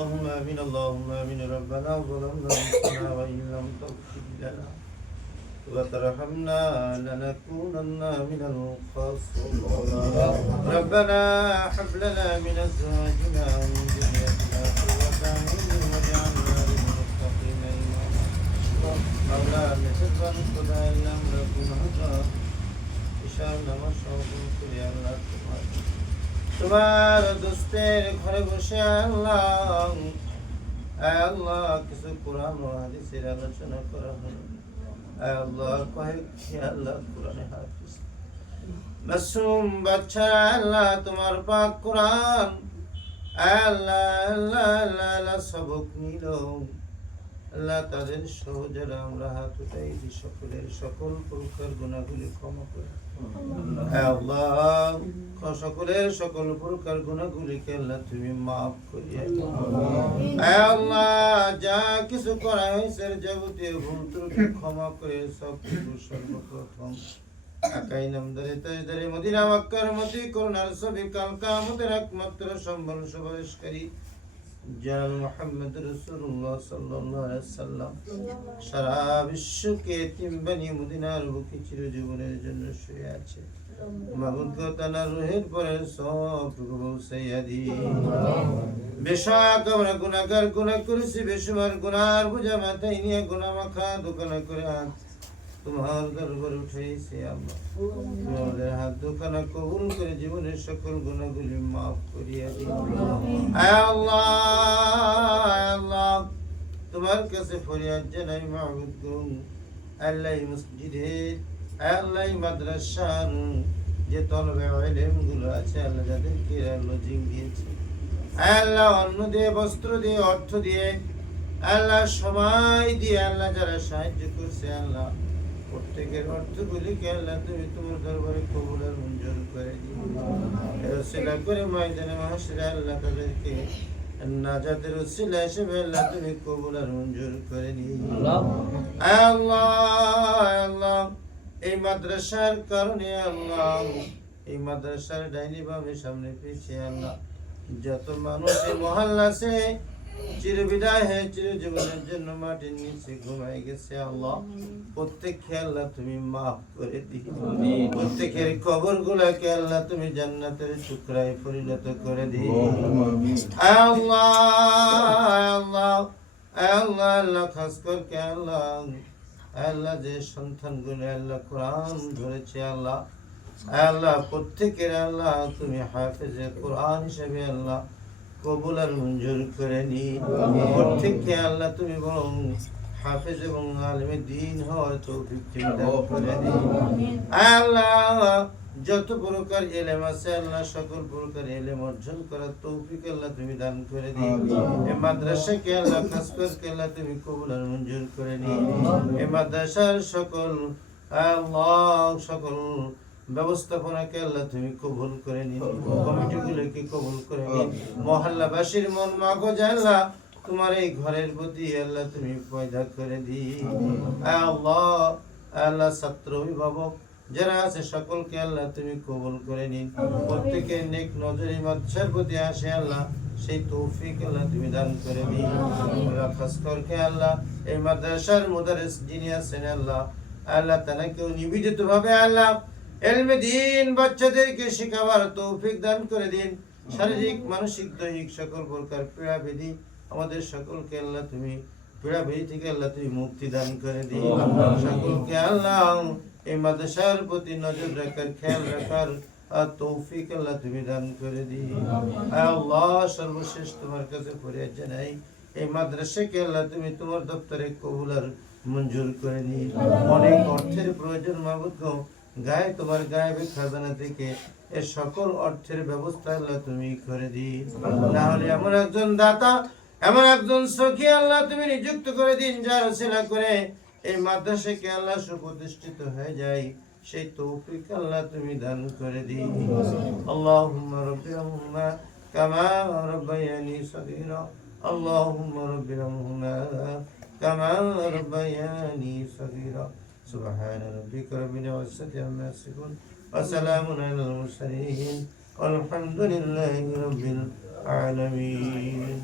اللهم آمين اللهم آمين ربنا ظلمنا أنفسنا وإن لم تغفر لنا وترحمنا لنكونن من الخاسرين ربنا هب لنا من أزواجنا ومن ذريتنا قرة أعين واجعلنا للمتقين إماما مولانا شكرا خدا الأمر كن هذا إشارة مشروع كل الله তোমার দোস্তের ঘরে বসে আল্লাহ কিছু কোরআন ও হাদিসের আলোচনা করা হলো আল্লাহ কয়েকটি আল্লাহ কোরআনে হাফিজ মাসুম বাচ্চা আল্লাহ তোমার পাক কোরআন আল্লাহ আল্লাহ আল্লাহ সবক নিল আল্লাহ তাদের সহজরা আমরা হাত উঠাই দি সকলের সকল প্রকার গুনাহগুলি ক্ষমা করে আল্লাহ সকলের সকল প্রকার গুনাহগুলিকে আল্লাহ তুমি মাফ করিয়া আল্লাহ যা কিছু করা হয়েছে যাবতীয় ভুল ত্রুটি ক্ষমা করে সব কিছু সর্বপ্রথম আকাই নামদারে তাজদারে মদিনা মক্কার মতি করুণার সবই কাল কিয়ামতের একমাত্র সম্বল সুপারিশকারী জানাব মুহাম্মদ রাসূলুল্লাহ সাল্লাল্লাহু আলাইহি ওয়াসাল্লাম সারা বিশ্বকে এতিম বানিয়ে মদিনার বুকে চিরজীবনের জন্য শুয়ে আছে মাবুদ গো তানার রূহের পরে সব কবুল সাইয়্যিদি বেশক আমরা গুনাহগার গুনাহ করেছি বেশুমার গুনার বোঝা মাথায় নিয়ে গুনাহ মাখা দোকানা করে তোমার দরবারে উঠেছি আল্লাহ তোমাদের হাত দোকানা কবুল করে জীবনের সকল গুনাহগুলি মাফ করিয়া দিও আল্লাহ আল্লাহ তোমার কাছে ফরিয়াদ জানাই মাবুদ গো আল্লাহ মসজিদে আল্লাহ মাদ্রাসার যে তলবে ইলম গুলো আছে আল্লাহ যাদেরকে আল্লাহ জিং দিয়েছে আল্লাহ অন্ন দিয়ে বস্ত্র দিয়ে অর্থ দিয়ে আল্লাহ সময় দিয়ে আল্লাহ যারা সাহায্য করছে আল্লাহ প্রত্যেকের অর্থগুলিকে আল্লাহ তুমি তোমার দরবারে কবুল আর মঞ্জুর করে দিও ওসিলা করে ময়দানে মাহশরে আল্লাহ তাদেরকে নাজাতের ওসিলা হিসেবে আল্লাহ তুমি কবুল আর মঞ্জুর করে নিও আল্লাহ আল্লাহ এই মাদ্রাসার কারণে আল্লাহ এই মাদ্রাসার ডাইনি বামে সামনে পিছিয়ে আল্লাহ যত মানুষ এই মহল্লা আছে চিরবিদায় হয়ে চিরজীবনের জন্য মাটির নিচে ঘুমাই গেছে আল্লাহ প্রত্যেককে আল্লাহ তুমি মাফ করে দিও প্রত্যেকের কবরগুলোকে আল্লাহ তুমি জান্নাতের টুকরায় পরিণত করে দিও আল্লাহ আল্লাহ আল্লাহ আল্লাহ খাস করে আল্লাহ আল্লাহ যে সন্তানগুলো আল্লাহ কোরআন ধরেছে আল্লাহ আল্লাহ প্রত্যেকের আল্লাহ তুমি হাফেজে কোরআন হিসেবে আল্লাহ কবুল আর মঞ্জুর করে নিও প্রত্যেককে আল্লাহ তুমি বরং হাফেজ এবং আলেমে দ্বীন হওয়ার তৌফিক তুমি দান করে দিও আল্লাহ যত প্রকার ইলম আছে আল্লাহ সকল প্রকার ইলম অর্জন করার তৌফিক আল্লাহ তুমি দান করে দিও এই মাদ্রাসাকে আল্লাহ খাস করে আল্লাহ তুমি কবুল আর মঞ্জুর করে নিও এই মাদ্রাসার সকল আল্লাহ সকল ব্যবস্থাপনাকে আল্লাহ তুমি কবুল করে নিও কমিটিগুলোকে কবুল করে নিও মহল্লাবাসীর মন মাগজ আল্লাহ তোমার এই ঘরের প্রতি আল্লাহ তুমি পয়দা করে দিও আল্লাহ আল্লাহ ছাত্র অভিভাবক যারা আছে সকলকে আল্লাহ তুমি কবুল করে নিন প্রত্যেকের নেক নজরে মাদ্রাসার প্রতি আসে আল্লাহ সেই তৌফিক আল্লাহ তুমি দান করে দিও আল্লাহ খাস করে আল্লাহ এই মাদ্রাসার মুদারিস যিনি আছেন আল্লাহ আল্লাহ তানাকেও নিবেদিত ভাবে আল্লাহ ইলমে দ্বীন বাচ্চাদেরকে শেখাবার তৌফিক দান করে দিন শারীরিক মানসিক দৈহিক সকল প্রকার পীড়া ব্যাধি আমাদের সকলকে আল্লাহ তুমি পীড়া ব্যাধি থেকে আল্লাহ তুমি মুক্তি দান করে দিও সকলকে আল্লাহ এই মাদ্রাসার প্রতি নজর রাখার খেয়াল রাখার আর তৌফিক আল্লাহ তুমি দান করে দিও আল্লাহ সর্বশেষ তোমার কাছে ফরিয়াদ জানাই এই মাদ্রাসাকে আল্লাহ তুমি তোমার দপ্তরে কবুল আর মঞ্জুর করে নিও অনেক অর্থের প্রয়োজন মাবুদ গো গায়ে তোমার গায়েবে খাজানা থেকে এর সকল অর্থের ব্যবস্থা আল্লাহ তুমি করে দিও না হলে এমন একজন দাতা এমন একজন সখী আল্লাহ তুমি নিযুক্ত করে দিন যার ওসিলা করে এই মাদ্রাসাকে আল্লাহ সুপ্রতিষ্ঠিত হয়ে যায় সেই তৌফিক আল্লাহ তুমি দান করে দিও আল্লাহুম্মা রাব্বিরহুমা কামা রাব্বায়ানি সগীরা আল্লাহুম্মা রাব্বিরহুমা কামা রাব্বায়ানি সগীরা سبحان ربك رب العزة عما يصفون وسلام على المرسلين والحمد لله رب العالمين